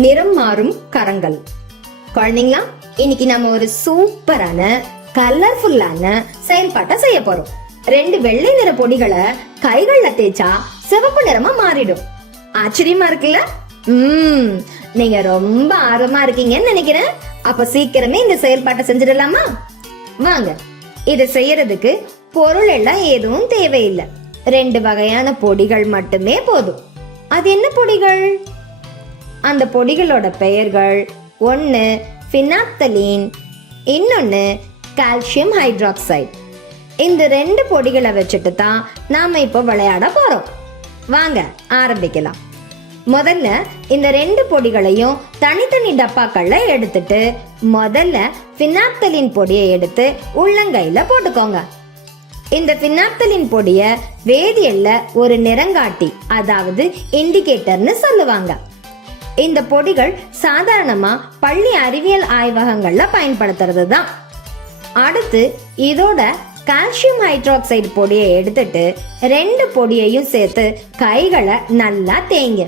நிறம் மாறும் கரங்கள். குழந்தைங்களா, இன்னைக்கு நம்ம ஒரு சூப்பரான கலர்ஃபுல்லான செயல்பாட்டை செய்ய போறோம். 2 வெள்ளை நிற பொடிகளை கைகள்ல தேய்ச்சா சிவப்பு நிறமா மாறிடும். ஆச்சரியமா இருக்குல்ல? நீங்க ரொம்ப ஆர்வமா இருக்கீங்கன்னு நினைக்கிறேன். அப்ப சீக்கிரமே இந்த செயல்பாட்டை செஞ்சிடலாமா? வாங்க. இதை செய்யறதுக்கு பொருள் எல்லாம் எதுவும் தேவையில்லை. 2 வகையான பொடிகள் மட்டுமே போதும். அது என்ன பொடிகள்? அந்த பொடிகளோட பெயர்கள், ஒன்னு பினாப்தலீன், இன்னொன்னு கால்சியம் ஹைட்ராக்சைடு. இந்த 2 பொடிகளை வச்சுட்டு தான் நாம இப்போ விளையாட போறோம். வாங்க ஆரம்பிக்கலாம். முதல்ல இந்த 2 பொடிகளையும் தனித்தனி டப்பாக்கள்ல எடுத்துட்டு முதல்ல பினாப்தலீன் பொடியை எடுத்து உள்ளங்கையில போட்டுக்கோங்க. இந்த பினாப்தலீன் பொடிய வேதியியல்ல ஒரு நிறங்காட்டி, அதாவது இண்டிகேட்டர்னு சொல்லுவாங்க. இந்த பொடிகள் சாதாரணமா பள்ளி அறிவியல் ஆய்வகங்கள்ல பயன்படுத்துறது தான். அடுத்து இதோட கால்சியம் ஹைட்ராக்சைடு பொடியை எடுத்துட்டு 2 பொடியையும் சேர்த்து கைகளை நல்லா தேய்ங்க.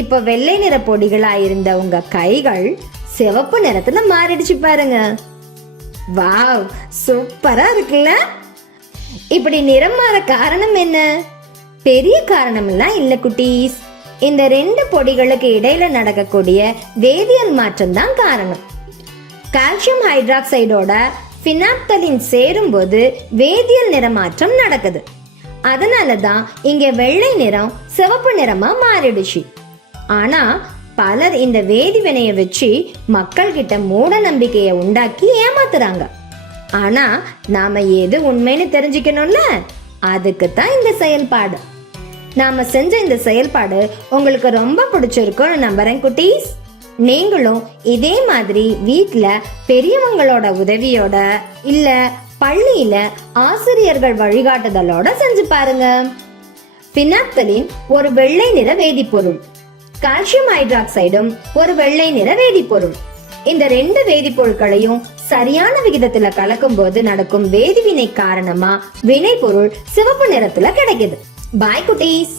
இப்ப வெள்ளை நிற பொடிகளா இருந்த உங்க கைகள் சிவப்பு நிறத்துல மாறிடுச்சு பாருங்க. வாவ், சூப்பரா இருக்குல்ல? இப்படி நிறம் மாற காரணம் என்ன? பெரிய காரணம் எல்லாம் இல்ல குட்டீஸ். இந்த 2 பொடிகளுக்கு இடையில நடக்கக்கூடிய வேதியியல் மாற்றம் தான் காரணம். கால்சியம் ஹைட்ராக்சைடோட பினாப்தலீன் சேரும் போது வேதியியல் நிறமாற்றம் நடக்குது. அதனாலதான் இங்க வெள்ளை நிறம் சிவப்பு நிறமா மாறிடுச்சு. ஆனா பலர் இந்த வேதி வினையை வச்சு மக்கள் கிட்ட மூட நம்பிக்கையை உண்டாக்கி ஏமாத்துறாங்க. ஆனா நாம எது உண்மைன்னு தெரிஞ்சுக்கணும்ல, அதுக்கு தான் இந்த செயல்பாடு. நாம செஞ்ச இந்த செயல்பாடு உங்களுக்கு ரொம்ப பிடிச்சிருக்கும்னு நம்புறேன் குட்டீஸ். நீங்களும் இதே மாதிரி வீட்ல பெரியவங்களோட உதவியோட இல்ல பள்ளியில ஆசிரியர்கள் வழிகாட்டுதலோட செஞ்சு பாருங்க. பினாப்தலீன் ஒரு வெள்ளை நிற வேதிப்பொருள், கால்சியம் ஹைட்ராக்சைடும் ஒரு வெள்ளை நிற வேதிப்பொருள். இந்த 2 வேதிப்பொருட்களையும் சரியான விகிதத்துல கலக்கும் போது நடக்கும் வேதிவினை காரணமா வினைப்பொருள் சிவப்பு நிறத்துல கிடைக்குது. பாய் குட்டீஸ்.